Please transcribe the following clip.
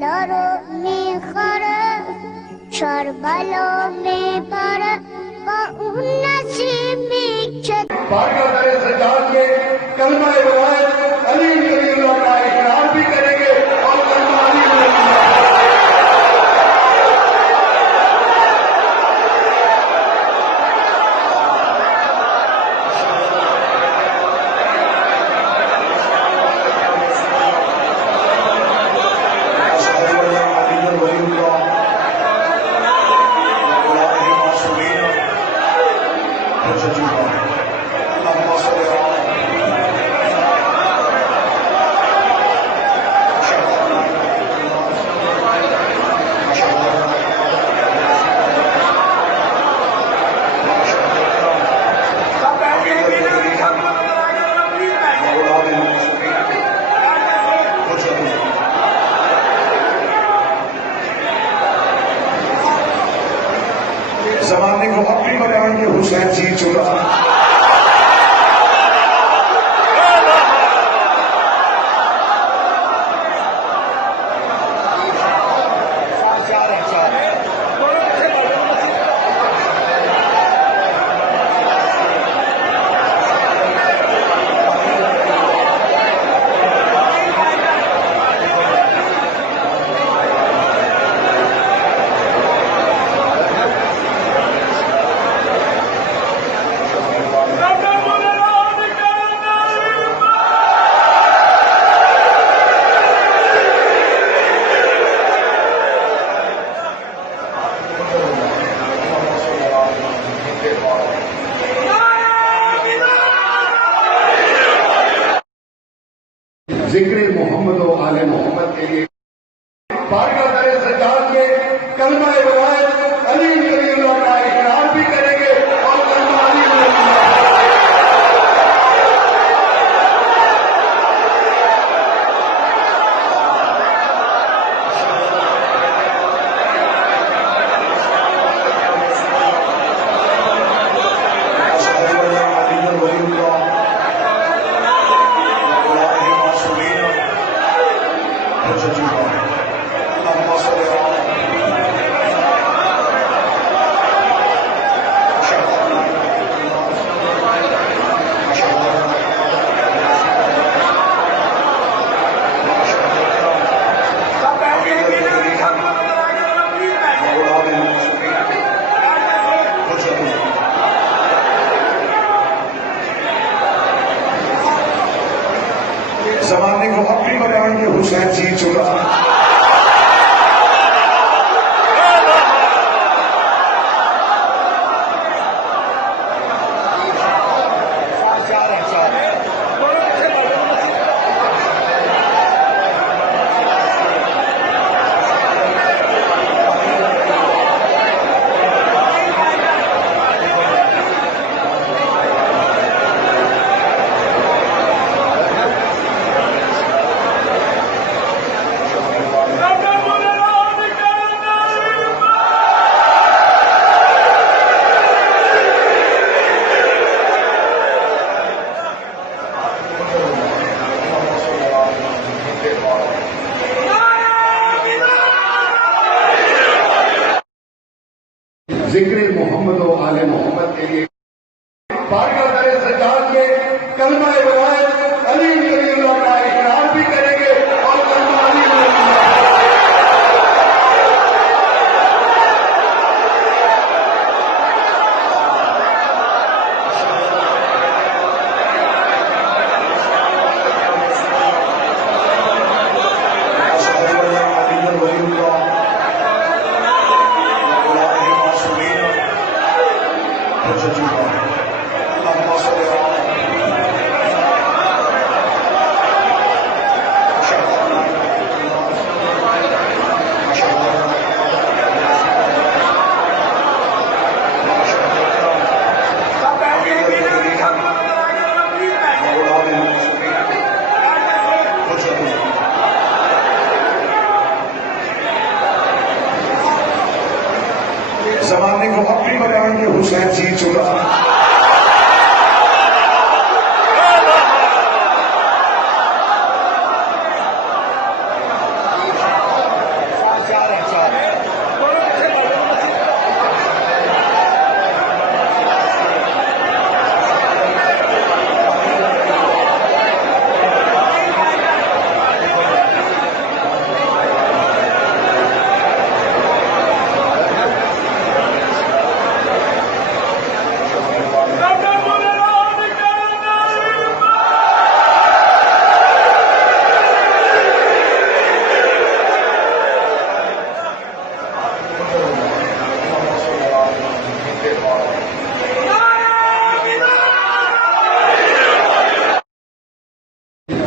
بالا رو میخوره، شربلا میبره با اون نسیمی که بارگاہ در سجاد میں کلمہ ولایت علی رضی اللہ کا اقرار بھی کریں گے اور کلمہ علی رضی اللہ زمانے کو اپنی بنائیں گے حسین جی چلا ذکر محمد و آل محمد کے لیے بارگاہ در سجاد میں کلمہ ولایت علی رضی اللہ کا اقرار بھی کریں گے اور کلمہ علی رضی اللہ زمانے کو اپنی بنائیں گے حسین جی چلا ذکر محمد و آل محمد کے لیے بارگاہ در سجاد میں کلمہ ولایت علی رضی اللہ کا اقرار بھی کریں گے اور کلمہ علی رضی اللہ زمانے کو اپنی بنائیں گے حسین جی چلا